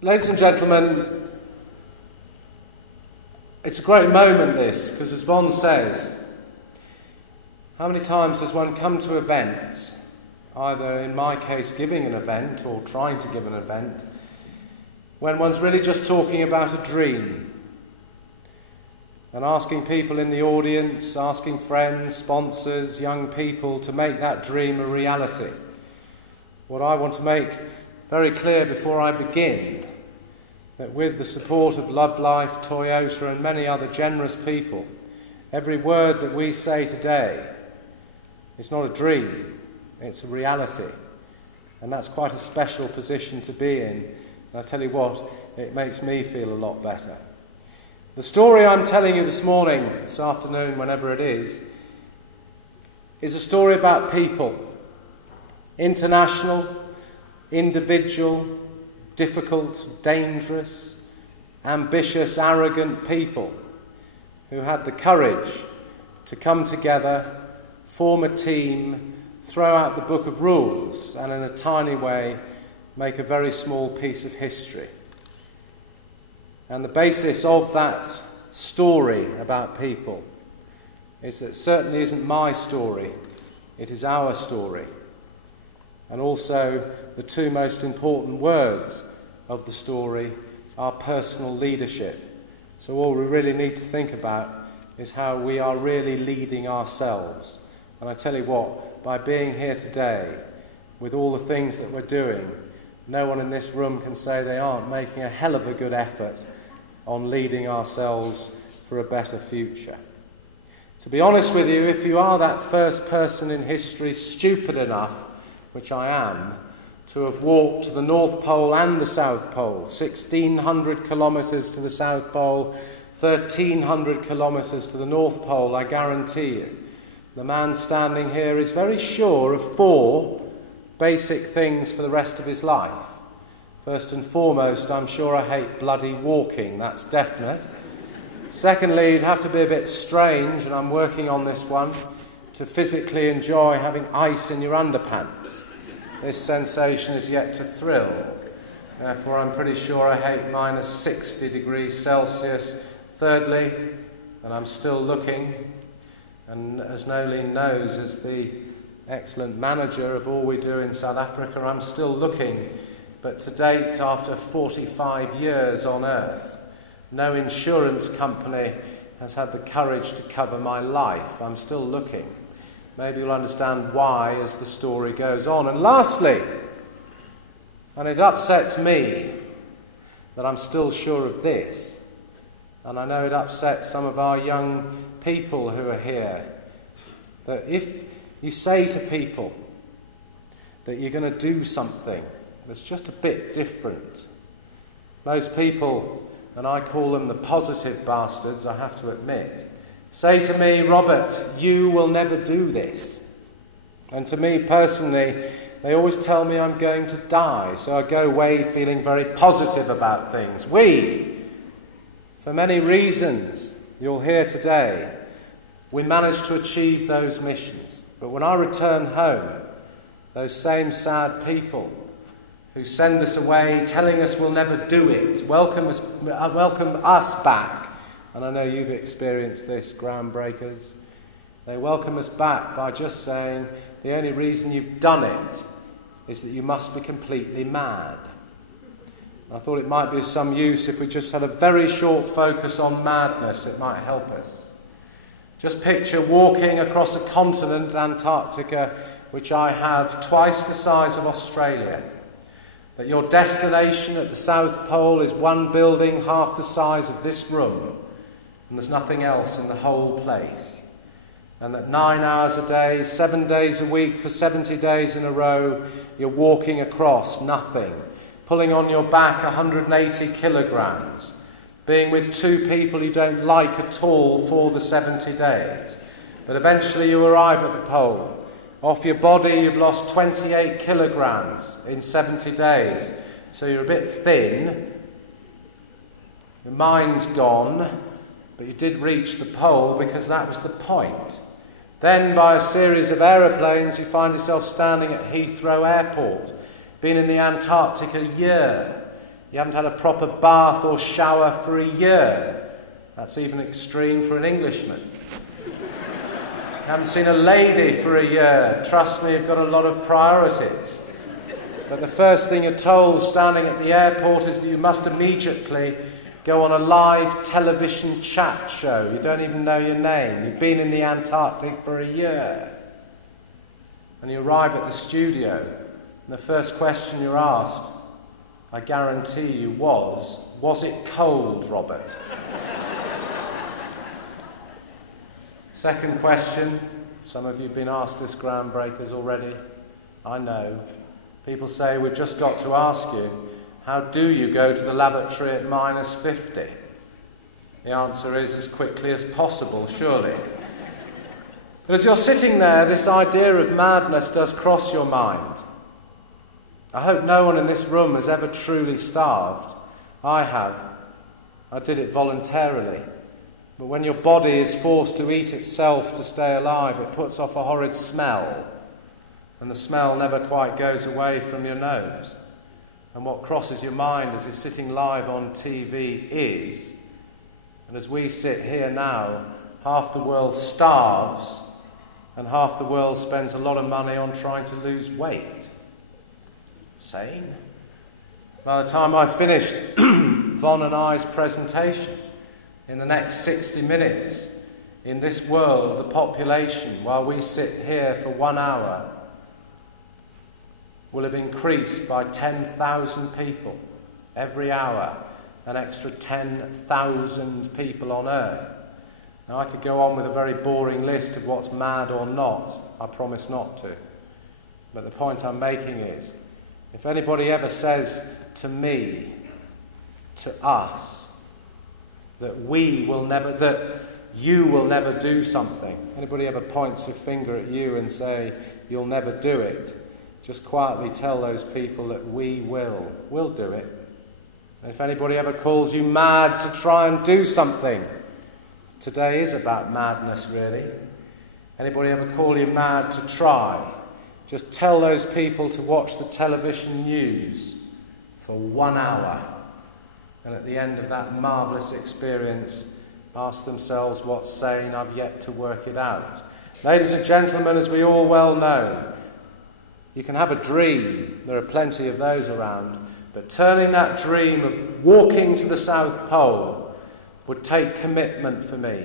Ladies and gentlemen, it's a great moment this, because as Von says, how many times does one come to events, either in my case giving an event or trying to give an event, when one's really just talking about a dream and asking people in the audience, asking friends, sponsors, young people to make that dream a reality. What I want to make very clear before I begin, that with the support of Love Life, Toyota and many other generous people, every word that we say today is not a dream, it's a reality. And that's quite a special position to be in. And I tell you what, it makes me feel a lot better. The story I'm telling you this morning, this afternoon, whenever it is a story about people. International, individual, difficult, dangerous, ambitious, arrogant people who had the courage to come together, form a team, throw out the book of rules, and in a tiny way make a very small piece of history. And the basis of that story about people is that it certainly isn't my story, it is our story. And also, the two most important words of the story are personal leadership. So all we really need to think about is how we are really leading ourselves. And I tell you what, by being here today, with all the things that we're doing, no one in this room can say they aren't making a hell of a good effort on leading ourselves for a better future. To be honest with you, if you are that first person in history stupid enough, which I am, to have walked to the North Pole and the South Pole, 1,600 kilometres to the South Pole, 1,300 kilometres to the North Pole, I guarantee you, the man standing here is very sure of four basic things for the rest of his life. First and foremost, I'm sure I hate bloody walking, that's definite. Secondly, you'd have to be a bit strange, and I'm working on this one, to physically enjoy having ice in your underpants. This sensation is yet to thrill. Therefore, I'm pretty sure I hate minus 60 degrees Celsius. Thirdly, and I'm still looking, and as Nolene knows, as the excellent manager of all we do in South Africa, I'm still looking. But to date, after 45 years on Earth, no insurance company has had the courage to cover my life. I'm still looking. Maybe you'll understand why as the story goes on. And lastly, and it upsets me that I'm still sure of this, and I know it upsets some of our young people who are here, that if you say to people that you're going to do something that's just a bit different, most people, and I call them the positive bastards, I have to admit, say to me, Robert, you will never do this. And to me personally, they always tell me I'm going to die, so I go away feeling very positive about things. For many reasons you'll hear today, we managed to achieve those missions. But when I return home, those same sad people who send us away telling us we'll never do it, welcome us back. And I know you've experienced this, groundbreakers. They welcome us back by just saying the only reason you've done it is that you must be completely mad. I thought it might be of some use if we just had a very short focus on madness. It might help us. Just picture walking across a continent, Antarctica, which I have twice the size of Australia. That your destination at the South Pole is one building half the size of this room, and there's nothing else in the whole place. And that 9 hours a day, 7 days a week for 70 days in a row, you're walking across nothing, pulling on your back 180 kilograms, being with two people you don't like at all for the 70 days. But eventually you arrive at the pole. Off your body you've lost 28 kilograms in 70 days. So you're a bit thin, your mind's gone, but you did reach the pole because that was the point. Then, by a series of aeroplanes, you find yourself standing at Heathrow Airport, been in the Antarctic a year, You haven't had a proper bath or shower for a year. That's even extreme for an Englishman. You haven't seen a lady for a year. Trust me, you've got a lot of priorities. But the first thing you're told standing at the airport is that you must immediately go on a live television chat show. You don't even know your name. You've been in the Antarctic for a year. And you arrive at the studio, and the first question you're asked, I guarantee you, was it cold, Robert? Second question, some of you have been asked this, groundbreakers, already. I know. People say, we've just got to ask you, how do you go to the lavatory at -50? The answer is as quickly as possible, surely. But as you're sitting there, this idea of madness does cross your mind. I hope no one in this room has ever truly starved. I have. I did it voluntarily. But when your body is forced to eat itself to stay alive, it puts off a horrid smell. And the smell never quite goes away from your nose. And what crosses your mind as you're sitting live on TV is, and as we sit here now, half the world starves and half the world spends a lot of money on trying to lose weight. Sane? By the time I've finished Von and I's presentation, in the next 60 minutes, in this world, the population, while we sit here for 1 hour, will have increased by 10,000 people every hour, an extra 10,000 people on Earth. Now, I could go on with a very boring list of what's mad or not. I promise not to. But the point I'm making is, if anybody ever says to me, to us, that you will never do something, anybody ever points a finger at you and say, you'll never do it, just quietly tell those people that we will. We'll do it. And if anybody ever calls you mad to try and do something, today is about madness, really. Anybody ever call you mad to try? Just tell those people to watch the television news for 1 hour. And at the end of that marvellous experience, ask themselves what's sane. I've yet to work it out. Ladies and gentlemen, as we all well know, you can have a dream. There are plenty of those around. But turning that dream of walking to the South Pole would take commitment for me.